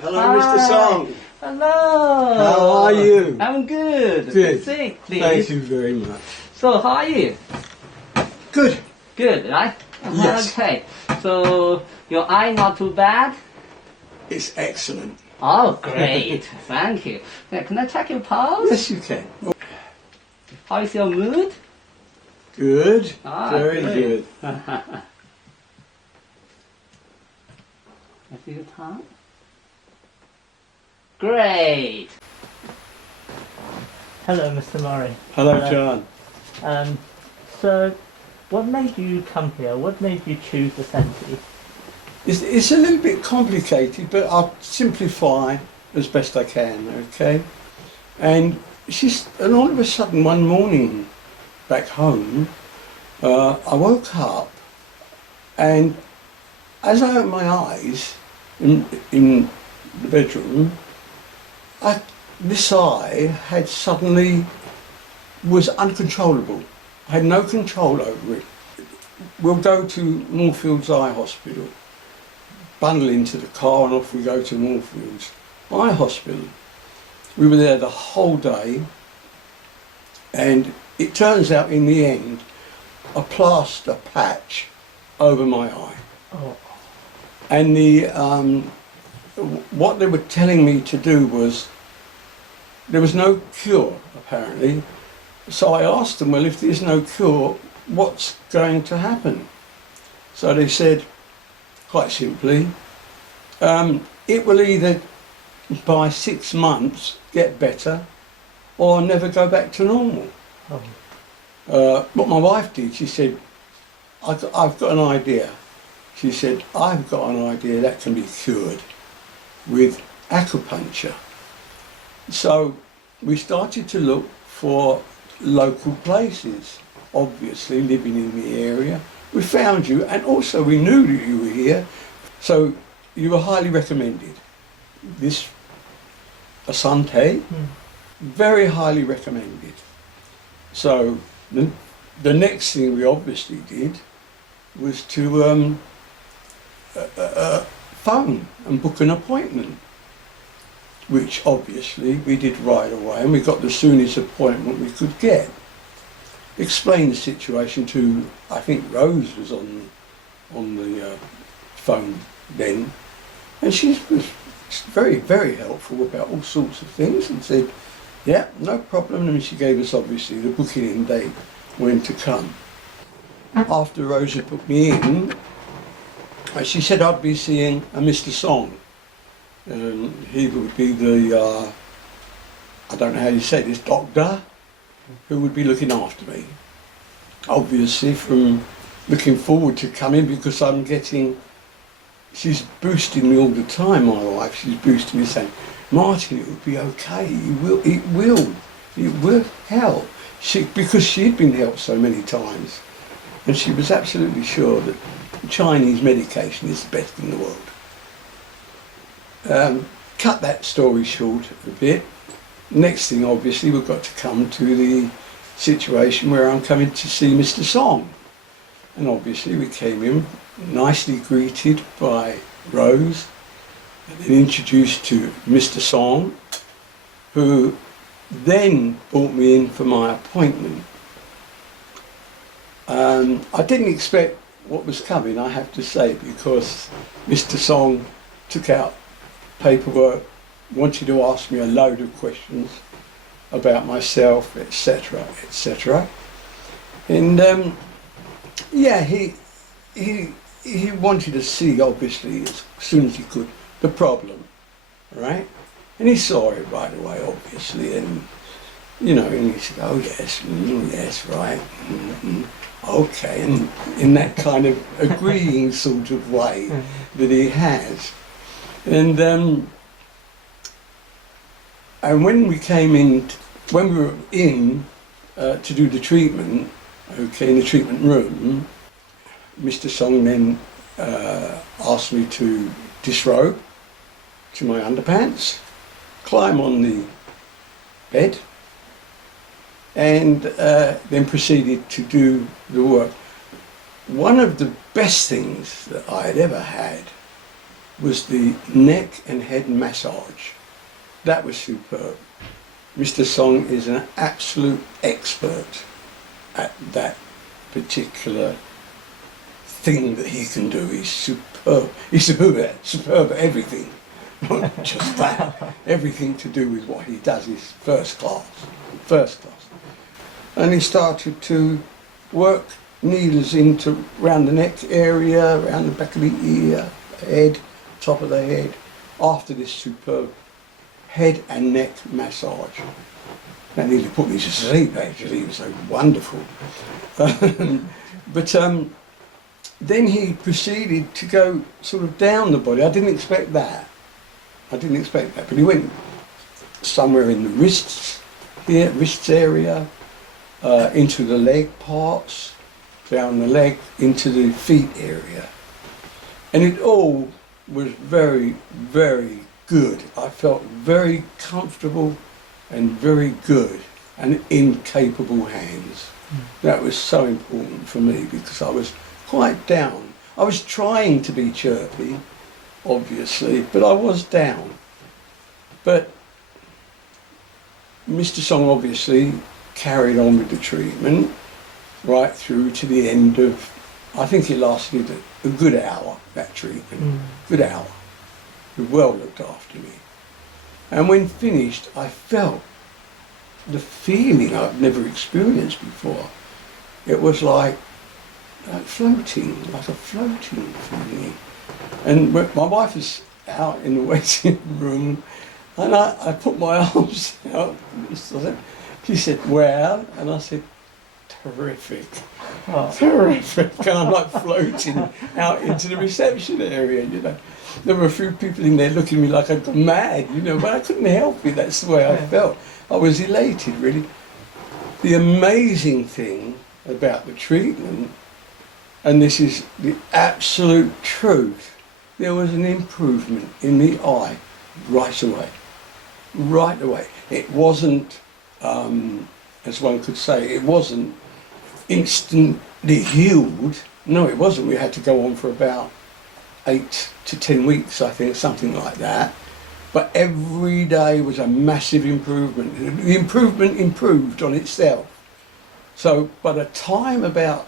Hello, Hi. Mr. Song. Hello. How are you? I'm good. Good. Sit, please. Thank you very much. So, how are you? Good. Good, right? Yes. Okay. So, your eye not too bad? It's excellent. Oh, great. Thank you. Yeah, can I check your pulse? Yes, you can. How is your mood? Good. Ah, Very good. good. I see your tongue. Great. Hello, Mr. Murray. Hello, John. So, what made you come here? What made you choose the centre? It's a little bit complicated, but I'll simplify as best I can, okay? And all of a sudden, one morning back home, I woke up, and as I opened my eyes in the bedroom, this eye had suddenly was uncontrollable. I had no control over it. We'll go to Moorfields Eye Hospital, bundle into the car, and off we go to Moorfields Eye Hospital. We were there the whole day, and it turns out in the end a plaster patch over my eye. Oh. And what they were telling me to do was, there was no cure apparently. So I asked them, well, if there's no cure, what's going to happen? So they said, quite simply, it will either by 6 months get better or never go back to normal. Oh. What my wife did, she said, I've got an idea. She said, I've got an idea that can be cured with acupuncture. So we started to look for local places, obviously living in the area. We found you, and also we knew that you were here, so you were highly recommended. This Asante, very highly recommended. So the next thing we obviously did was to phone and book an appointment, which obviously we did right away, and we got the soonest appointment we could get. Explained the situation to, I think Rose was on the phone then, and she was very, very helpful about all sorts of things, and said, yeah, no problem, and she gave us obviously the booking in date when to come. After Rose had put me in, she said I'd be seeing a Mr. Song. He would be the, I don't know how you say this, doctor, who would be looking after me. Obviously from looking forward to coming, because I'm getting, she's boosting me all the time, my wife, she's boosting me saying, Martin, it will be okay, it will help. Because she'd been helped so many times, and she was absolutely sure that Chinese medication is the best in the world. Cut that story short a bit. Next thing, obviously, we've got to come to the situation where I'm coming to see Mr. Song. And obviously we came in, nicely greeted by Rose, and then introduced to Mr. Song, who then brought me in for my appointment. I didn't expect what was coming, I have to say, because Mr. Song took out paperwork, wanted to ask me a load of questions about myself, etc., etc. And yeah, he wanted to see, obviously, as soon as he could, the problem, right? And he saw it right away, obviously, and you know, and he said, oh yes, yes, right, okay, and in that kind of agreeing sort of way that he has. And when we came in, when we were in to do the treatment, okay, in the treatment room, Mr. Song then asked me to disrobe to my underpants, climb on the bed, and then proceeded to do the work. One of the best things that I had ever had was the neck and head massage. That was superb. Mr. Song is an absolute expert at that particular thing that he can do. He's superb. He's superb at everything. Not just that. Everything to do with what he does is first class. First class. And he started to work needles into around the neck area, around the back of the ear, head, top of the head, after this superb head and neck massage. That nearly put me to sleep, actually. It was so wonderful. But then he proceeded to go sort of down the body. I didn't expect that. But he went somewhere in the wrists here, wrists area, into the leg parts, down the leg, into the feet area. And it all was very, very good. I felt very comfortable and very good and in capable hands. That was so important for me because I was quite down. I was trying to be chirpy, obviously, but I was down. But Mr. Song obviously carried on with the treatment right through to the end of, I think it lasted a good hour, that treatment, good hour. He well looked after me. And when finished, I felt the feeling I've never experienced before. It was like floating, like a floating feeling. And my wife was out in the waiting room, and I put my arms out. She said, well, and I said, terrific, terrific. And I'm like floating out into the reception area, you know. There were a few people in there looking at me like I'd gone mad, you know, but I couldn't help it. That's the way I felt. I was elated, really. The amazing thing about the treatment, and this is the absolute truth, there was an improvement in the eye right away. Right away. It wasn't, as one could say, it wasn't instantly healed. No, it wasn't. We had to go on for about 8 to 10 weeks, I think, something like that. But every day was a massive improvement. The improvement improved on itself. So by the time about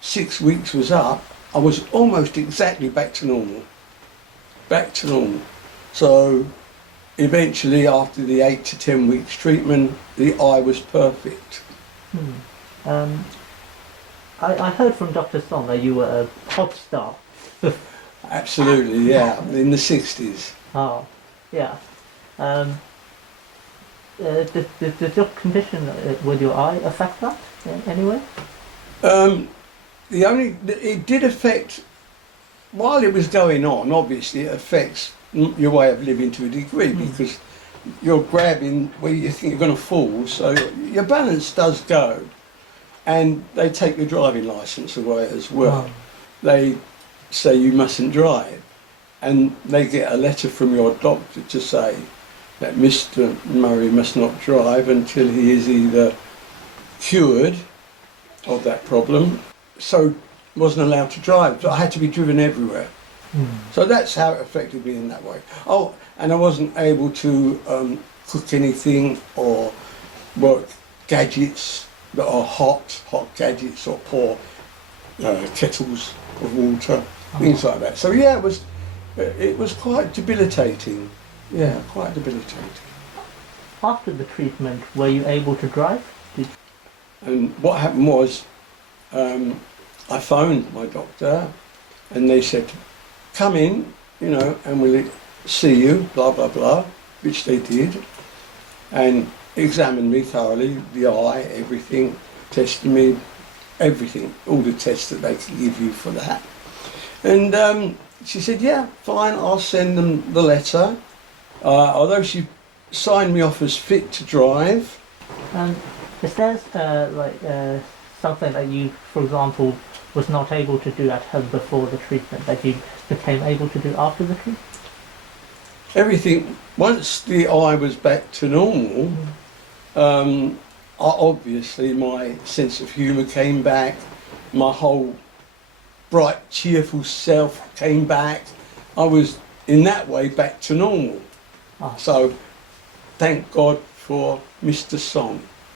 6 weeks was up, I was almost exactly back to normal. Back to normal. So eventually, after the 8 to 10 weeks treatment, the eye was perfect. I heard from Dr. Song that you were a pop star. Absolutely, yeah, in the 60s. Oh, yeah. Did your condition with your eye affect that in any way? It did affect, while it was going on, obviously it affects your way of living to a degree because you're grabbing where you think you're going to fall, so your balance does go. And they take your driving licence away as well. They say you mustn't drive, and they get a letter from your doctor to say that Mr. Murray must not drive until he is either cured of that problem, so wasn't allowed to drive. So I had to be driven everywhere. So that's how it affected me in that way. Oh, and I wasn't able to cook anything or work gadgets that are hot gadgets, or pour kettles of water, things like that. So yeah, it was quite debilitating. Yeah, quite debilitating. After the treatment, were you able to drive? And what happened was, I phoned my doctor, and they said, come in, you know, and we'll see you, blah, blah, blah, which they did, and examined me thoroughly, the eye, everything, tested me, everything, all the tests that they can give you for that. And she said, yeah, fine, I'll send them the letter. Although she signed me off as fit to drive. Is there something that you, for example, was not able to do at home before the treatment that you became able to do after the treatment? Everything, once the eye was back to normal, obviously my sense of humour came back, my whole bright, cheerful self came back. I was in that way back to normal. Ah. So thank God for Mr. Song.